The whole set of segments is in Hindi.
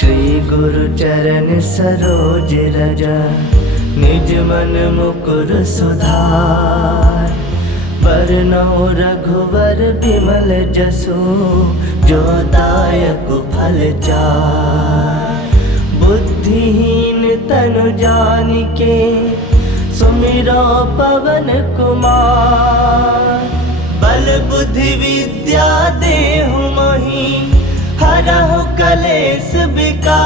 श्री गुरु चरण सरोज रज, निज मन मुकुर सुधार। बरनउँ रघुवर बिमल जसु, जो दायक फल चार। बुद्धिहीन तनु जानिके, सुमिरो पवन कुमार। बल बुद्धि विद्या देहु मोहि, हरहु कलेश विकार।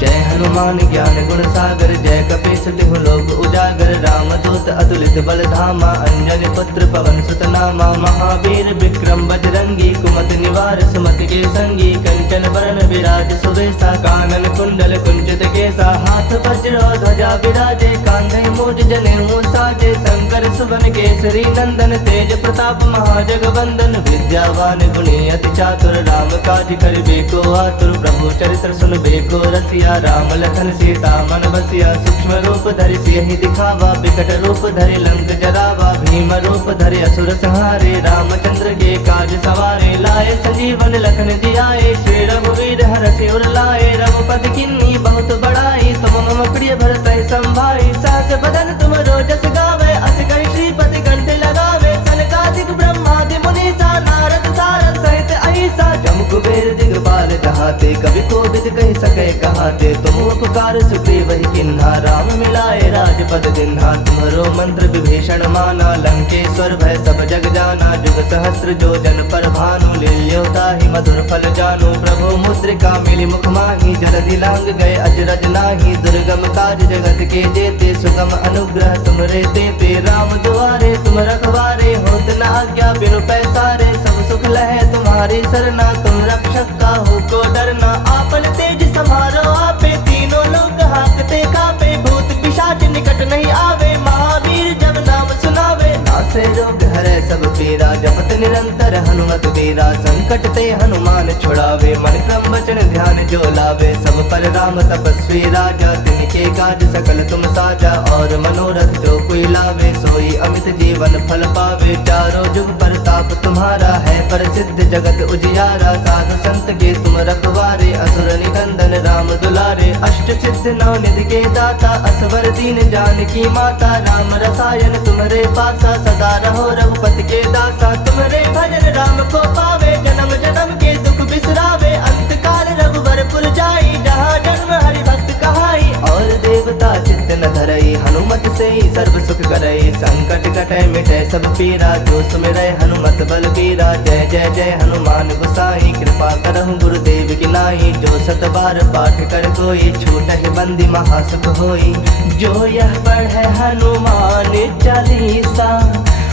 जय हनुमान ज्ञान गुण सागर, जय कपीस तिहु लोक उजागर। रामदूत अतुलित बल धामा, अंजनी पुत्र पवन सुत नामा। महावीर विक्रम बजरंगी, कुमति निवार सुमति के संगी। कंचन बरन विराज सुबेसा, कानन कुंडल कुंचित केसा। हाथ वज्र ध्वजा विराजे, कांधे मूज जनेऊ साजे। शंकर सुवन केसरी नंदन, तेज प्रताप महाजगवंदन। विद्यावान गुणी अति चातुर, राम काज करिबे को आतुर। प्रभु चरित्र सुनबे को रसिया, राम लखन सीता मन बसिया। सूक्ष्म रूप धरि सियहि दिखावा, विकट रूप धरि लंक जरावा। भीम रूप धरि असुर संहारे, रामचंद्र के काज सवारे। लाए संजीवन लखन जियाए, श्री रघुवीर हरषि उर लाए। रघुपति किन्नी बहुत बड़ाई, तुम मम प्रिय भरतहि संभाई। सहस बदन तुम रोजस गावे, अस कहि श्रीपति कंठ लगावे। सनकादिक ब्रह्मादि मुनीसा, नारद सारद सहित अहिसा। जम कुबेर दिगपाल जहाते, कवि कोविद कहि सकै कहाते। तुम उपकार सुग्रीव ही किन्हा, राम मिलाए राजपद दिन्हा। तुम्हरो मंत्र विभीषण माना, लंकेश्वर भय सब जग जाना। जुग सहस्त्र जो जन पर भानु, लील्यो ताहि मधुर फल जानु। प्रभु मुद्रिका मिली मुख माहि, जलधि लांग गए अजरज नाही। दुर्गम काज जगत के जेते, सुगम अनुग्रह तुमरे तेते। राम दुआरे तुम रखवारे, होत न आज्ञा बिनु पैसारे। सब सुख लहै तुम्हारी सरना, तुम रक्षक काहू को डरना। आपन तेज समारो आपे, तीनों लोक हांकते कापे। भूत पिशाच निकट नहीं आवे, महावीर जब नाम सुनावे। नासे रोग हरै सब पीरा, जपत निरंतर हनुमत वीरा। संकट ते हनुमान छुड़ावे, मन क्रम वचन ध्यान जो लावे। सब पर राम तपस्वी राजा, तिनके काज सकल तुम साजा। और मनोरथ जो कोई लावे, सोई अमित जीवन फल पावे। चारों जुग परताप तुम्हारा है, प्रसिद्ध जगत उजियारा। साधु संत के तुम रखवारे, असुर निकंदन राम दुलारे। अष्ट सिद्ध नौ निधि के दाता, असवर दीन जानकी माता। राम रसायन तुम्हारे पासा, सदा रहो रघुपति के दासा। तुम्हारे भजन राम को पावे, जन्म जन्म के दुख बिसरावे। अंत काल रघुबर पुर जाई, जहाँ जन्म हरि भक्त कहाई। और देवता चित्त न धरई, हनुमत से ही सर्व सुख करई। संकट कटै मिटै सब पीरा, जो सुमिरै हनुमत बल बीरा। जय जय जय हनुमान गोसाई, कृपा करहु गुरुदेव की नाई। जो सत बार पाठ कर कोई, छूटहि बंदी महासुख होई। जो यह पढ़ै हनुमान चालीसा,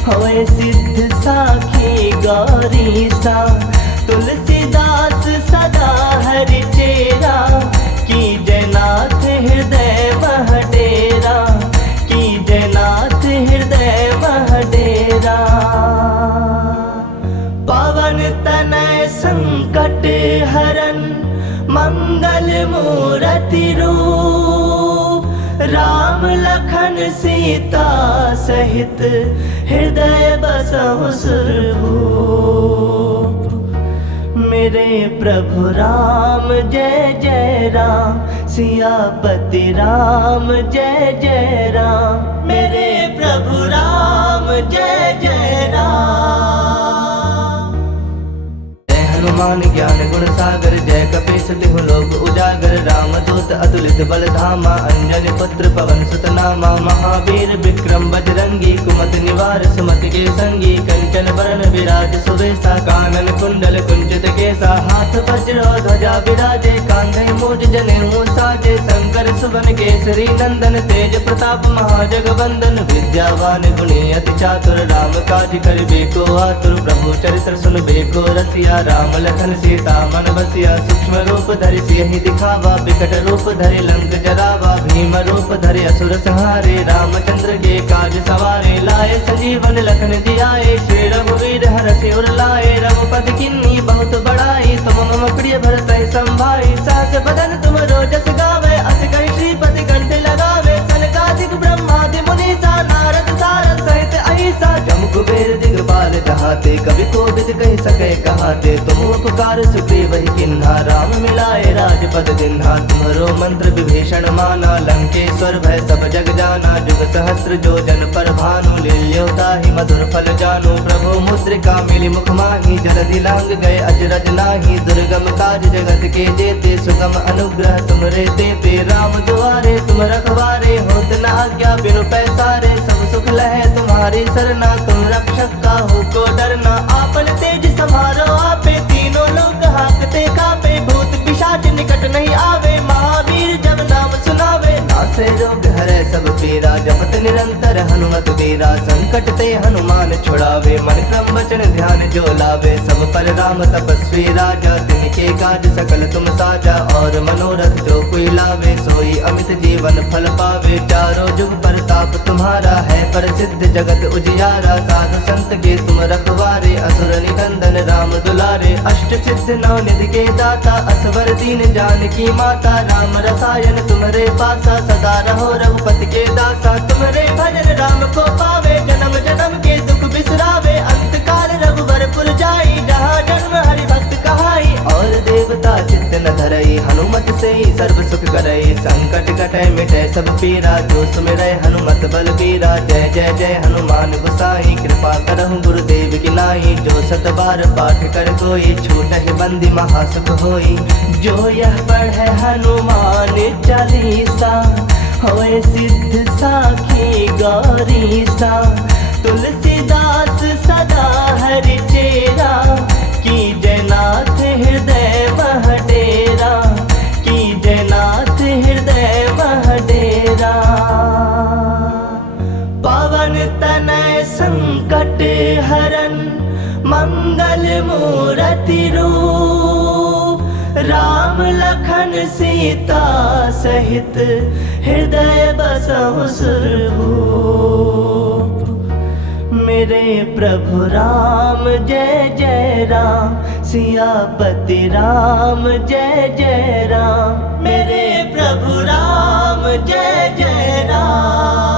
होए सिद्ध साखी गौरीसा। तुलसीदास सदा हरि चेरा, कीजय नाथ हृदय मह डेरा। कीजय नाथ हृदय मह डेरा। पवन तनय संकट हरन, मंगल मूरति रूप। राम लखन सीता सहित, हृदय बसहु सुरभूप। मेरे प्रभु राम जय जय राम, सियापति राम जय जय राम। मेरे प्रभु राम जय जय राम। हनुमान ज्ञान गुण सागर, जय कपीस तिहु लोक उजागर। रामदूत अतुलित बल धामा, अंजनी पुत्र पवन सुत नामा। महावीर विक्रम बजरंगी, कुमति निवार सुमति के संगी। कंचन बरन विराज सुबेसा, कानन कुंडल कुंचित केसा। हाथ वज्र ध्वजा विराजे, कांधे मूज जनेऊ साजे। शंकर सुवन केसरी नंदन, तेज प्रताप महाजगवंदन। विद्यावान गुणी अति चातुर, राम काज करिबे को आतुर। प्रभु चरित्र सुनबे को रसिया, राम लखन सीता मन बसिया। सूक्ष्म रूप धरि सियहि दिखावा, विकट रूप धरि लंक जरावा। भीम रूप धरि असुर संहारे, रामचंद्र के काज सवारे। लाए संजीवन लखन जियाए, श्री रघुवीर हरषि उर लाए। रघुपति किन्नी बहुत बड़ाई, तुम मम प्रिय भरतहि संभाई। सहस बदन तुम रोजस गावे, अस कहि श्रीपति कंठ लगावे। सनकादिक ब्रह्मादि मुनीसा, नारद सारद मंत्र विभीषण माना, लंकेश्वर भय सब जग जाना। जुग सहस्त्र जो जन पर भानु, लील्योता ही मधुर फल जानु। प्रभु मुद्रिका मिली मुख माही, जलधि लांग गए अजरज नाही। दुर्गम काज जगत के जेते, सुगम अनुग्रह तुम रे तेते। राम दुआरे तुम रखवारे, होत न आज्ञा बिनु पैसारे। सब सुख लहे तुम्हारी सरना, तुम रक्षक का हो को डरना। आपन तेज समारो आपे, तीनों लोग हाकते कापे। भूत पिशाच निकट नहीं आवे, महावीर जब नाम सुनावे। नासे रोग हरै सब पीरा, जपत निरंतर हनुमत वीरा। संकट ते हनुमान छुड़ावे, मन क्रम वचन ध्यान जो लावे। सब पर राम तपस्वी राजा, तिनके काज सकल तुम साजा। और मनोरथ जो कोई लावे, सोई अमित जीवन फल पावे। चारों जुग परताप तुम्हारा है, प्रसिद्ध जगत उजियारा। साधु संत के तुम रखवारे, असुर निकंदन राम दुलारे। अष्ट सिद्ध नौ निधि के दाता, असवर दीन जानकी माता। राम रसायन तुम्हारे पासा, सदा रहो रघुपति के दासा। तुम्हारे भजन राम को पावे, जन्म जन्म के दुख बिसरावे। अंत काल रघुवर पुर जाई, जहाँ जन्म हरि भक्त कहाई। और देवता चित्त न धरई, हनुमत से ही सर्व सुख करई। संकट कटै मिटै सब पीरा, जो सुमिरै हनुमत बल बीरा। जय जय जय हनुमान गोसाई, कृपा करहु गुरुदेव की नाई। जो सत बार पाठ कर कोई, छूटहि बंदी महासुख होई। जो यह पढ़े हनुमान चालीसा, होए सिद्ध साखी गौरीसा। तुलसीदास सदा हरि चेरा, की जयनाथ हृदय मह डेरा। की जयनाथ हृदय मह डेरा। पवन तनय संकट हरन, मंगल मूरति रूप। राम लखन सीता सहित, हृदय बसहु सुरभूप। मेरे प्रभु राम जय जय राम, सियापति राम जय जय राम। मेरे प्रभु राम जय जय राम।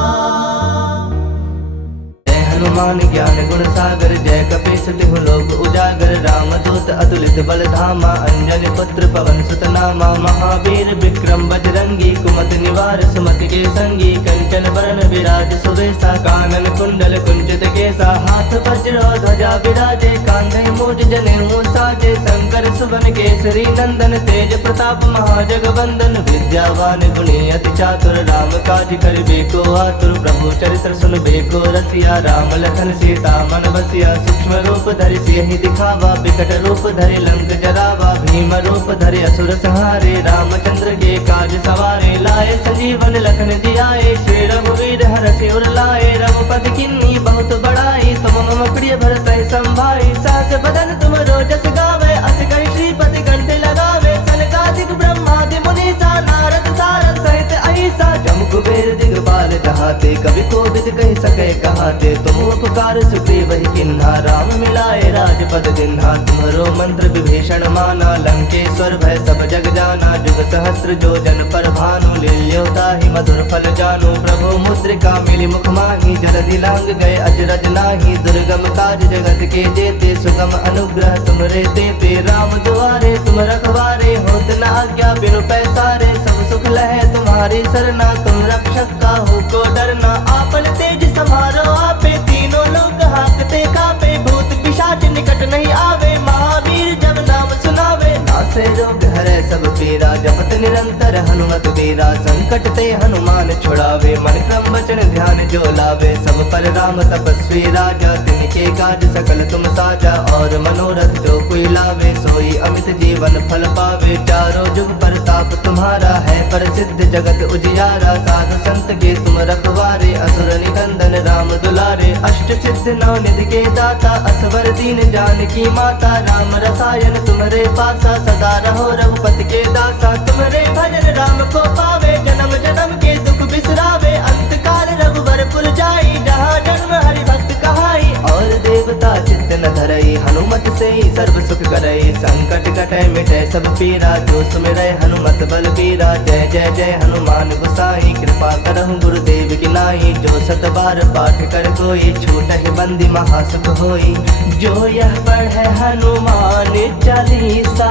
हनुमान ज्ञान गुण सागर, जय कपीस तिहु लोक उजागर। रामदूत अतुलित बल धामा, अंजनी पुत्र पवन सुत नामा। महावीर विक्रम बजरंगी, कुमति निवार सुमति के संगी। कंचन बरन विराज सुबेसा, कानन कुंडल कुंचित केसा। हाथ वज्र ध्वजा विराजे, कांधे मूज जनेऊ साजे। शंकर सुवन केसरी नंदन, तेज प्रताप महाजगवंदन। विद्यावान गुणी अति चातुर, राम काज करिबे को आतुर। प्रभु चरित्र सुनबे को रसिया, राम लखन सीता मन बसिया। सूक्ष्म रूप धरि सियहि दिखावा, विकट रूप धरि लंक जरावा। भीम रूप धरि असुर संहारे, रामचंद्र के काज सवारे। लाए संजीवन लखन जियाए, श्री रघुवीर हरषि उर लाए। रघुपति किन्नी बहुत बड़ाई, तुम मम प्रिय भरतहि संभाई। सहस बदन तुम रोजस गावे, अस कहि श्रीपति कंठ लगावे। सनकादिक ब्रह्मादि मुनीसा, नारद सारद सहित अहिसा। जम कुबेर दिगपाल जहाते, कवि कोविद कहि सकै कहाते। तुम उपकार सुग्रीव ही किन्हा, राम मिलाए राजपद दिन्हा। तुम्हरो मंत्र विभीषण माना, लंकेश्वर भय सब जग जाना। जुग सहस्त्र जो जन पर भानु, लील्योता ही मधुर फल जानु। प्रभु मुद्रिका मिली मुख माही, जलधि लांग गए अजरज नाही। दुर्गम काज जगत के जेते, सुगम अनुग्रह तुम रे तेते। राम दुआरे तुम रखवारे, होत न आज्ञा बिनु पैसारे। सब सुख लहे तुम्हारी सरना, तुम रक्षक का हो को डरना। आपन तेज समारो आपे, तीनों लोग हाकते कापे। भूत पिशाच निकट नहीं आवे, महावीर जब नाम सुनावे। नासे रोग हरै सब पीरा, जपत निरंतर हनुमत वीरा। संकट ते हनुमान छुड़ावे, मन क्रम वचन ध्यान जो लावे। सब पर राम तपस्वी राजा, तिनके काज सकल तुम साजा। और मनोरथ जो कोई लावे, सोई अमित जीवन फल पावे। चारों जुग परताप तुम्हारा है, प्रसिद्ध जगत उजियारा। साधु संत के तुम रखवारे, असुर निकंदन राम दुलारे। अष्ट सिद्ध नौ निधि के दाता, असवर दीन जानकी माता। राम रसायन तुम्हारे पासा, सदा रहो रघुपति के दासा। तुम्हारे भजन राम को पावे, जन्म जन्म के दुख बिसरावे। अंत काल रघुवर पुर जाई, जहाँ जन्म हरि भक्त कहाई। और देवता चित्त न धरई, हनुमत से ही सर्व सुख करई। संकट कटै मिटै सब पीरा, जो सुमिरै हनुमत बल बीरा। जय जय जय हनुमान गोसाई, कृपा करहु गुरुदेव की नाई। जो सत बार पाठ कर कोई, छूटहि बंदी महासुख होई। जो यह पढ़े हनुमान चालीसा,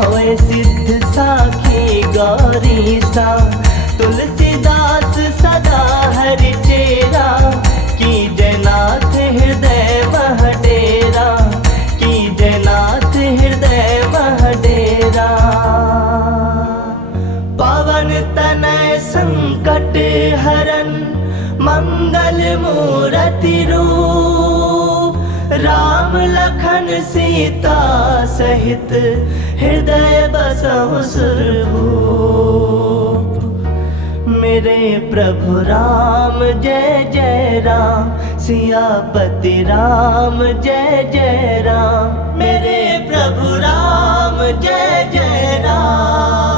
होए सिद्ध साखी गौरी सा तुलसीदास सदा हरि चेरा की जयनाथ हृदय मह डेरा की जयनाथ हृदय मह डेरा पवन तनय संकट हरन मंगल मूर्ति रूप राम लखन सीता सहित हृदय बसहु सुरभूप मेरे प्रभु राम जय जय राम सियापति राम जय जय राम मेरे प्रभु राम जय जय राम।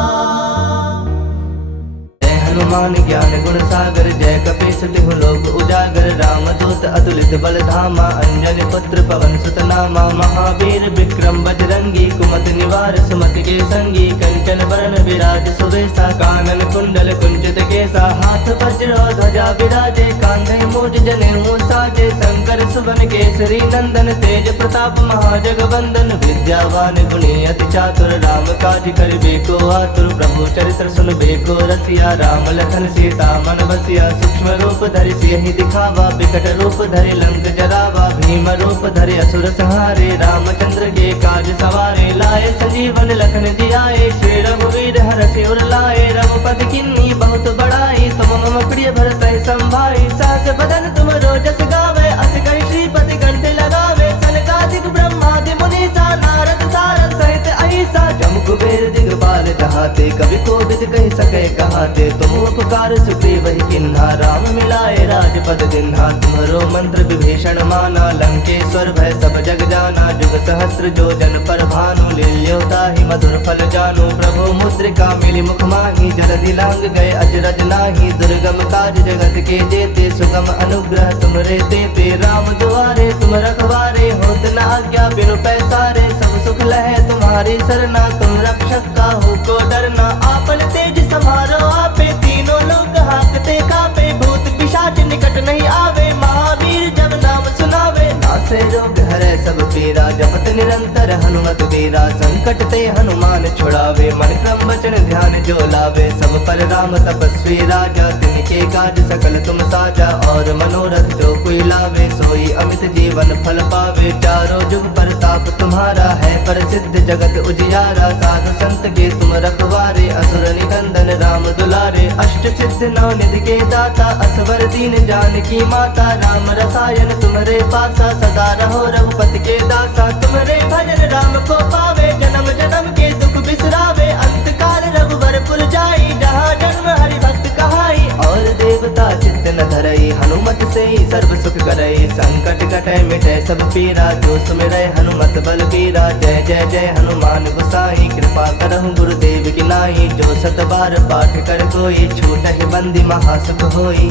हनुमान ज्ञान गुण सागर जय कपीस तिहु लोक उजागर रामदूत अतुलित बल धामा अंजनी पुत्र पवन सुत नामा महावीर विक्रम बजरंगी कुमति निवार सुमति के संगी कंचन बरन विराज सुवेशा कानन कुंडल कुंचित केसा हाथ वज्र ध्वजा विराजे कांधे मूज जनेऊ साजे शंकर सुवन केसरी नंदन तेज प्रताप महाजगवंदन विद्यावान गुणी अति चातुर राम काज करिबे को आतुर प्रभु चरित्र सुनबे को रसिया राम लखन सीता मन बसिया सूक्ष्म रूप धरि सियहि दिखावा विकट रूप धरि लंक जरावा भीम रूप धरि असुर संहारे रामचंद्र के काज सवारे लाए संजीवन लखन जियाए श्री रघुवीर हरषि उर लाए रघुपति किन्नी बहुत बड़ाई तुम मम प्रिय भरत संभाई सास बदन तुम रोजस गावे अस कहि श्रीपति कंठ लगावे सनकादिक ब्रह्मादि मुनीसा नारद सारद सहित अहिसा जम कुबेर दिगपाल जहाते कवि कोविद कहि सके कहाते तुम उपकार सुग्रीव ही किन्हा राम मिलाए राजपद दिन्हा तुम्हरो मंत्र विभीषण माना लंकेश्वर भय सब जग जाना जुग सहस्त्र जो जन पर भानु लील्योता ही मधुर फल जानु प्रभु मुद्रिका मिली मुख माही जलधि लांग गए अजरज नाही दुर्गम काज जगत के जेते सुगम अनुग्रह तुमरे देते राम दुआरे तुम रखवारे होत न आज्ञा बिनु पैसारे सब सुख लहे तुम्हारी सरना तुम रक्षक काहू को डरना आपन तेज समारो आपे तीनों लोग हाकते कापे भूत पिशाच निकट नहीं आवे महावीर जब नाम सुनावे नासे रोग हरे सब पीरा जपत निरंतर हनुमत वीरा संकट ते हनुमान छुड़ावे मन क्रम वचन ध्यान जो लावे सब पर राम तपस्वी राजा तिनके काज सकल तुम साजा और मनोरथ जो कोई लावे सोई अमित जीवन फल पावे चारों जुग प्रताप तुम्हारा है प्रसिद्ध जगत उजियारा साधु संत के तुम रखवारे असुर निकंदन राम दुलारे अष्ट सिद्ध नौ निधि के दाता असवर दीन जानकी माता राम रसायन तुम्हारे पासा सदा रहो रघुपति के दासा तुम्हारे भजन राम को पावे जन्म जन्म के दुख बिसरावे अंत काल रघुवर पुर जाई जहाँ जन्म हरि भक्त कहाई और देवता चित्त न धरई हनुमत से ही सर्व सुख करई संकट कटे मिटे सब पीरा जो सुमिरै हनुमत बल बीरा जय जय जय हनुमान गोसाई कृपा करहु गुरुदेव की नाई जो सत बार पाठ कर कोई छूटहि बंदी महासुख होई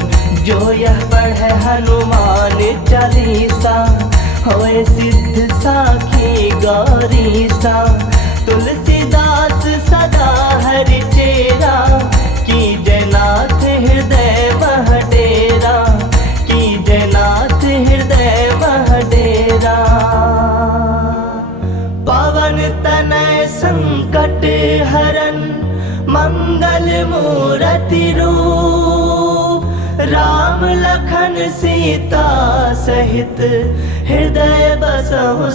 जो यह पढ़े हनुमान चालीसा होए सिद्ध साखी गौरी सा तुलसीदास सदा हरि चेरा की जयनाथ हृदय मह डेरा की जयनाथ हृदय मह डेरा पवन तनय संकट हरन मंगल मूर्ति रूप राम लखन सीता सहित हृदय बसहु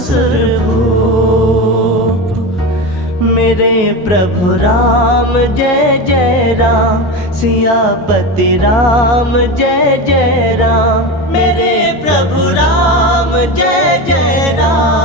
सुरभूप मेरे प्रभु राम जय जय राम सियापति राम जय जय राम मेरे प्रभु राम जय जय राम।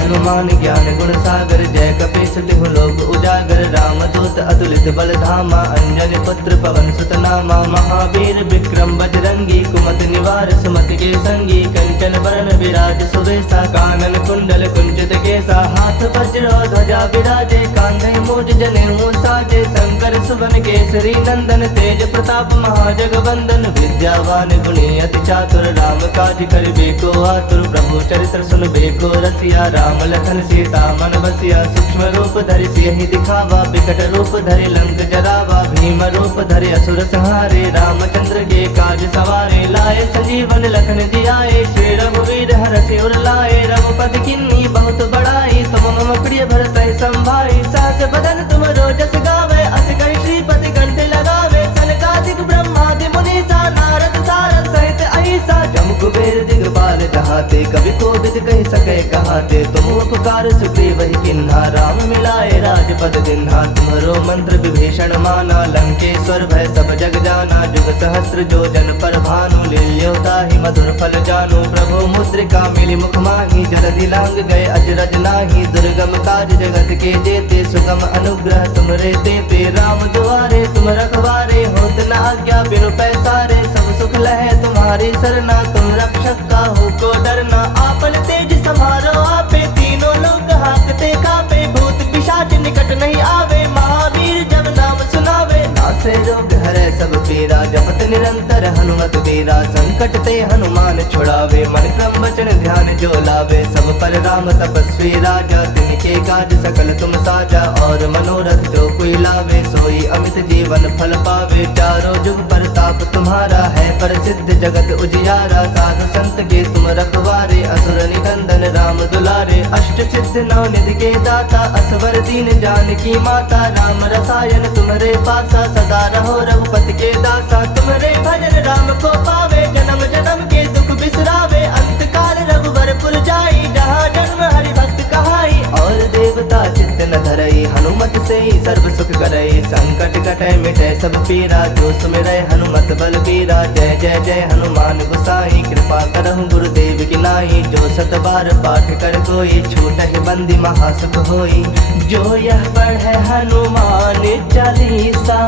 हनुमान ज्ञान गुण सागर जय कपीस तिहु लोक उजागर रामदूत अतुलित बल धामा अंजनी पुत्र पवन सुत नामा महावीर विक्रम बजरंगी कुमति निवार सुमति के संगी कंचन बरन विराज सुवेशा कानन कुंडल कुंचित केसा हाथ वज्र ध्वजा विराजे कांधे मूज जनेऊ साजे शंकर सुवन केसरी नंदन तेज प्रताप महाजगवंदन विद्यावान गुणी अति चातुर राम काज करिबे को आतुर प्रभु चरित्र सुनबे को रसिया राम लखन सीता मन बसिया सूक्ष्म रूप धरि सियहि दिखावा विकट रूप धरि लंक जरावा भीम रूप धरि असुर संहारे रामचंद्र के काज सवारे लाए संजीवन लखन जियाए श्री रघुवीर हरषि उर लाए रघुपति किन्नी बहुत बड़ाई मम प्रिय भरत संभाई। सहस बदन तुम रोजस गावे, अस कहि श्रीपति कंठ लगावे। सनकादिक ब्रह्मादि मुनीसा, नारद सारद सहित अहिसा। जम कुबेर दिगपाल जहाते, कवि कोविद कहि सके कहाते। तुम उपकार सुग्रीव ही किन्हा, राम मिलाए राजपद दिन्हा। तुम्हरो मंत्र विभीषण माना, लंकेश्वर भय सब जग जाना। जुग सहस्त्र जो जन पर भानु, लील्यो ताहि मधुर फल जानु। प्रभु मुद्रिका मिली मुख माही, जलधि लांग गए अजरज नाही। दुर्गम काज जगत के जेते, सुगम अनुग्रह तुमरे तेते। राम दुआरे तुम रखवारे, होत न आज्ञा बिनु पैसारे। सब सुख लहे तुम्हारी सरना, तुम रक्षक काहू को डरना। आपन तेज समारो आपे, तीनों लोग हाकते कापे। भूत पिशाच निकट नहीं आवे, महावीर जब नाम सुनावे। नासे रोग हरै सब पीरा, जपत निरंतर हनुमत वीरा। संकट ते हनुमान छुड़ावे, मन क्रम वचन ध्यान जो लावे। सब पर राम तपस्वी राजा, तिनके काज सकल तुम साजा। और मनोरथ जो कोई लावे, सोई अमित जीवन फल पावे। चारों जुग परताप तुम्हारा है, प्रसिद्ध जगत उजियारा। साधु संत के तुम रखवारे, असुर निकंदन राम दुलारे। अष्ट सिद्ध नौ निधि के दाता, असवर दीन जानकी माता। राम रसायन तुम्हारे पासा, सदा रहो रघुपति के दासा। तुम्हारे भजन राम को पावे, जन्म जन्म के दुख बिसरावे। अंत काल रघुवर पुर जाई, जहाँ जन्म हरि भक्त कहाई। और देवता चित्त न धरई, हनुमत से ही सर्व सुख करई। संकट कटै मिटै सब पीरा, जो सुमिरै हनुमत बल बीरा। जय जय जय हनुमान गोसाई, कृपा करहु गुरुदेव की नाई। जो सत बार पाठ कर कोई, छूटहि बंदी महासुख होई। जो यह पढ़े हनुमान चालीसा,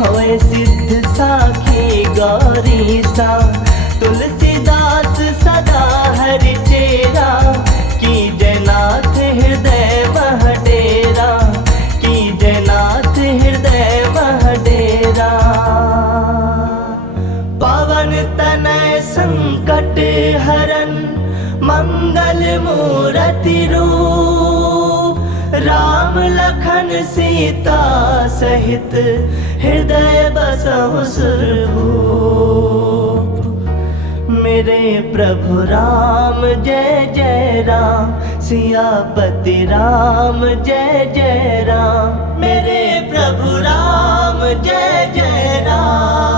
होए सिद्ध साखी गौरीसा। तुलसीदास सदा हरि चेरा, की जयनाथ हृदय मह डेरा। की जयनाथ हृदय मह डेरा। पवन तनय संकट हरन, मंगल मूरति रूप। राम लखन सीता सहित, हृदय बसहु सुरभूप। मेरे प्रभु राम जय जय राम, सियापति राम जय जय राम। मेरे प्रभु राम जय जय राम।